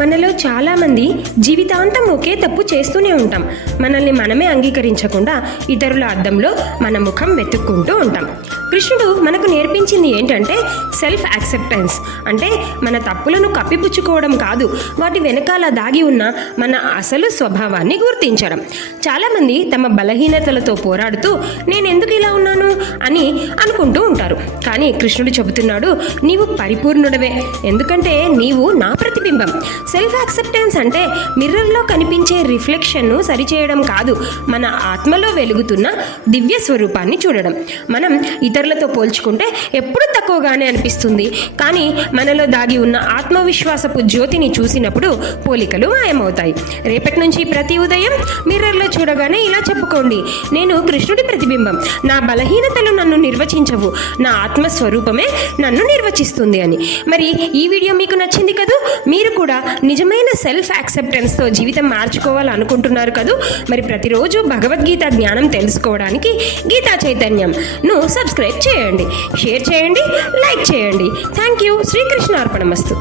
మనలో చాలామంది జీవితాంతం ఒకే తప్పు చేస్తూనే ఉంటాం. మనల్ని మనమే అంగీకరించకుండా ఇతరుల అద్దంలో మన ముఖం వెతుక్కుంటూ ఉంటాం. కృష్ణుడు మనకు నేర్పించింది ఏంటంటే సెల్ఫ్ యాక్సెప్టెన్స్ అంటే మన తప్పులను కప్పిపుచ్చుకోవడం కాదు, వాటి వెనకాల దాగి ఉన్న మన అసలు స్వభావాన్ని గుర్తించడం. చాలామంది తమ బలహీనతలతో పోరాడుతూ నేను ఎందుకు ఇలా ఉన్నాను అని అనుకుంటూ ఉంటారు. కానీ కృష్ణుడు చెబుతున్నాడు, నీవు పరిపూర్ణుడవే, ఎందుకంటే నీవు నా ప్రతిబింబం. సెల్ఫ్ యాక్సెప్టెన్స్ అంటే మిర్రర్లో కనిపించే రిఫ్లెక్షన్ను సరిచేయడం కాదు, మన ఆత్మలో వెలుగుతున్న దివ్య స్వరూపాన్ని చూడడం. మనం ఇతరులతో పోల్చుకుంటే ఎప్పుడు తక్కువగానే అనిపిస్తుంది, కానీ మనలో దాగి ఉన్న ఆత్మవిశ్వాసపు జ్యోతిని చూసినప్పుడు పోలికలు మాయమవుతాయి. రేపటి నుంచి ప్రతి ఉదయం మిర్రర్లో చూడగానే ఇలా చెప్పుకోండి, నేను కృష్ణుడి ప్రతిబింబం, నా బలహీనతలు నన్ను నిర్వచించవు, నా ఆత్మస్వరూపమే నన్ను నిర్వచిస్తుంది అని. మరి ఈ వీడియో మీకు నచ్చింది కదూ? మీరు కూడా నిజమైన సెల్ఫ్ యాక్సెప్టెన్స్తో జీవితం మార్చుకోవాలనుకుంటున్నారు కదూ? మరి ప్రతిరోజు భగవద్గీత జ్ఞానం తెలుసుకోవడానికి గీతా చైతన్యంను సబ్స్క్రైబ్ చేయండి, షేర్ చేయండి, లైక్ చేయండి. Thank you. శ్రీకృష్ణ అర్పణమస్తు.